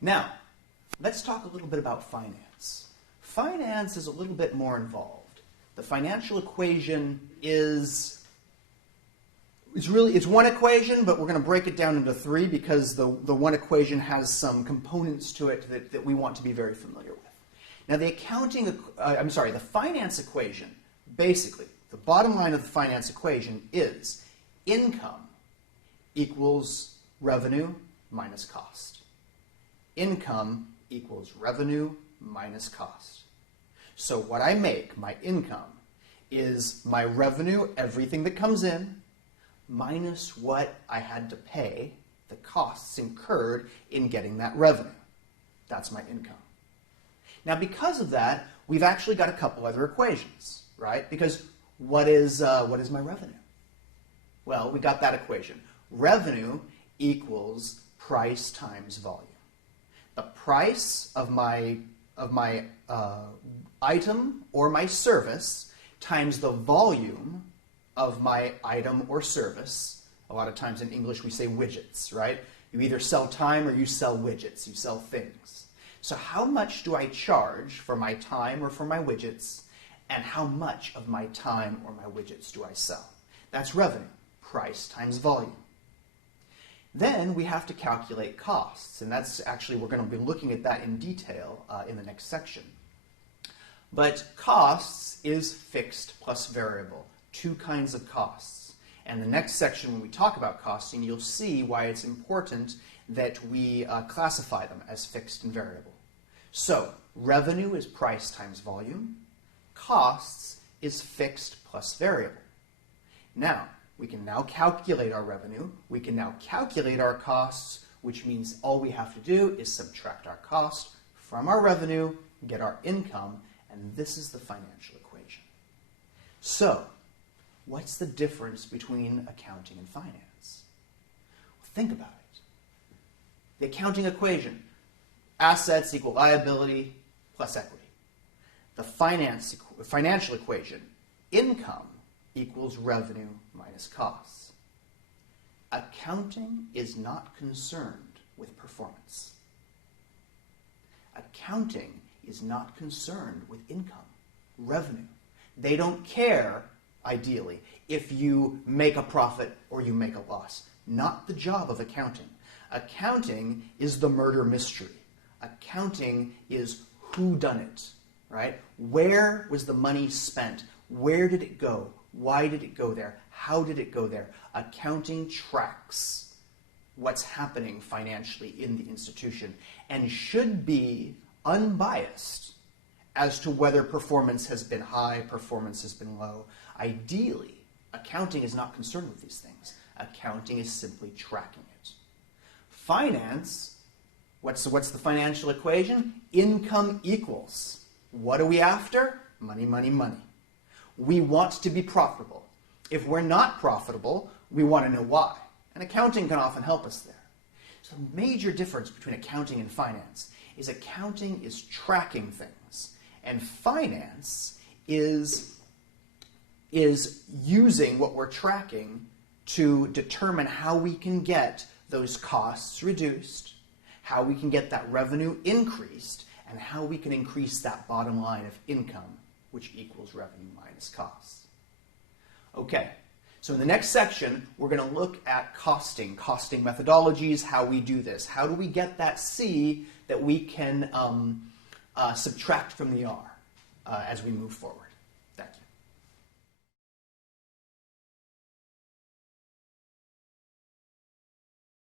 Now, let's talk a little bit about finance. Finance is a little bit more involved. The financial equation is, it's one equation, but we're going to break it down into three because the one equation has some components to it that we want to be very familiar with. Now, the finance equation, basically, the bottom line of the finance equation is income equals revenue minus cost. Income equals revenue minus cost. So what I make, my income, is my revenue, everything that comes in, minus what I had to pay, the costs incurred in getting that revenue. That's my income. Now, because of that, we've actually got a couple other equations, right? Because what is my revenue? Well, we got that equation. Revenue equals price times volume. The price of my item or my service times the volume of my item or service. A lot of times in English we say widgets, right? You either sell time or you sell widgets, you sell things. So how much do I charge for my time or for my widgets, and how much of my time or my widgets do I sell? That's revenue, price times volume. Then we have to calculate costs, and that's actually, we're going to be looking at that in detail in the next section. But costs is fixed plus variable, two kinds of costs. And the next section, when we talk about costing, you'll see why it's important that we classify them as fixed and variable. So, revenue is price times volume. Costs is fixed plus variable. Now, we can now calculate our revenue. We can now calculate our costs, which means all we have to do is subtract our cost from our revenue, get our income, and this is the financial equation. So, what's the difference between accounting and finance? Well, think about it. The accounting equation, assets equal liability plus equity. The financial equation, income equals revenue minus costs. Accounting is not concerned with performance. Accounting is not concerned with income, revenue. They don't care, ideally, if you make a profit or you make a loss. Not the job of accounting. Accounting is the murder mystery. Accounting is whodunit, right? Where was the money spent? Where did it go? Why did it go there? How did it go there? Accounting tracks what's happening financially in the institution and should be unbiased as to whether performance has been high, performance has been low. Ideally, accounting is not concerned with these things. Accounting is simply tracking it. Finance, what's the financial equation? Income equals. What are we after? Money, money, money. We want to be profitable. If we're not profitable, we want to know why. And accounting can often help us there. So the major difference between accounting and finance is accounting is tracking things, and finance is using what we're tracking to determine how we can get those costs reduced, how we can get that revenue increased, and how we can increase that bottom line of income, which equals revenue minus costs. Okay, so in the next section, we're going to look at costing methodologies, how we do this. How do we get that C that we can subtract from the R as we move forward?